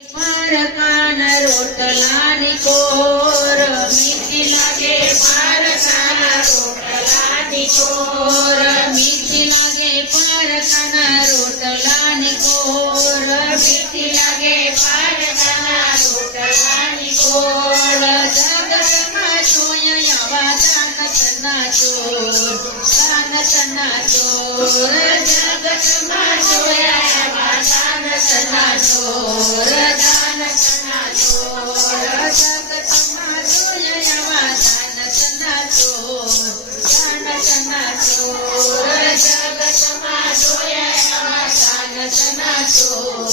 પારકાન રોટલાની core મીઠી લાગે પારકાના રોટલાની core મીઠી લાગે પારકાના રોટલાની કોર. દાનતના ચોર દાનતના ચોર જગતમાં જોયા આવા દાનતના ચોર દાનતના ચોર જગતમાં જોયા આવા દાનતના ચોર દાનતના ચોર જગતમાં જોયા આવા દાનતના ચોર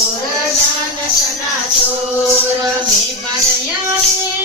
દાનતના ચોર મહેમાન આવે ત્યારે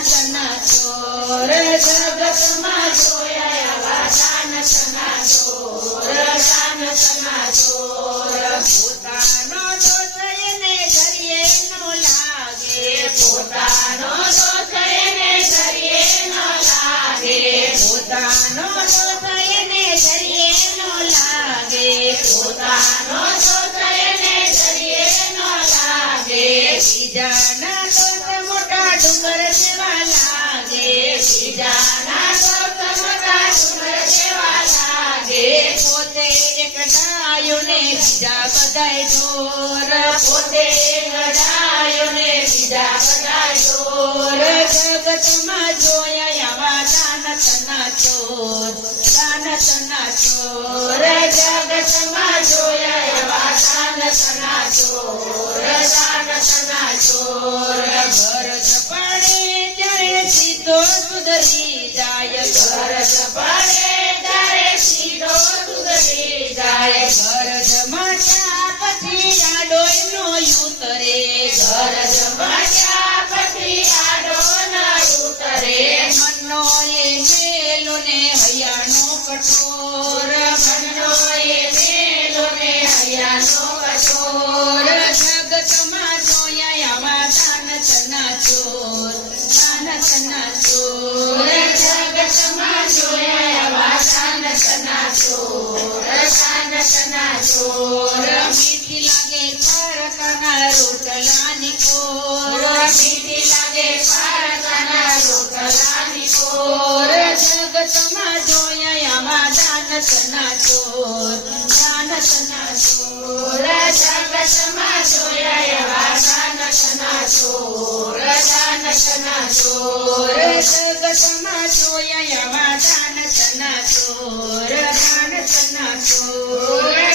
દાનતના ચોર જગતમાં જોયા આવા દાનતના ચોર દાનતના ચોર. પોતાનો દોષ એને ધરીએ નો લાગે, પોતાનો દોષ એને ધરીએ નો લાગે. પોતાનો દોષ એને ધરીએ નો લાગે, પોતાનો દોષ એને ધરીએ નો લાગે. બીજાના પોતે એક ડાયો ને બીજા બધાય ઢોર પોતે એક ડાયો ને બીજા બધાય ઢોર જગતમાં જોયા આવા દાનતના ચોર દાનતના ચોર જગતમાં જોયા આવા દાનતના ચોર દાનતના ચોર સુધરી જાય ગરજ પડે. ચોર દાનતના ચોર મીઠી લાગે પારકાના રોટલાની કોર મીઠી લાગે પારકાના રોટલાની કોર જગતમાં જોયા આવા દાનતના ચોર દાનતના ચોર જગતમાં જોયા આવા દાનતના ચોર દાનતના ચોર જગતમાં જોયા આવા દાનતના ચોર દાનતના ચોર.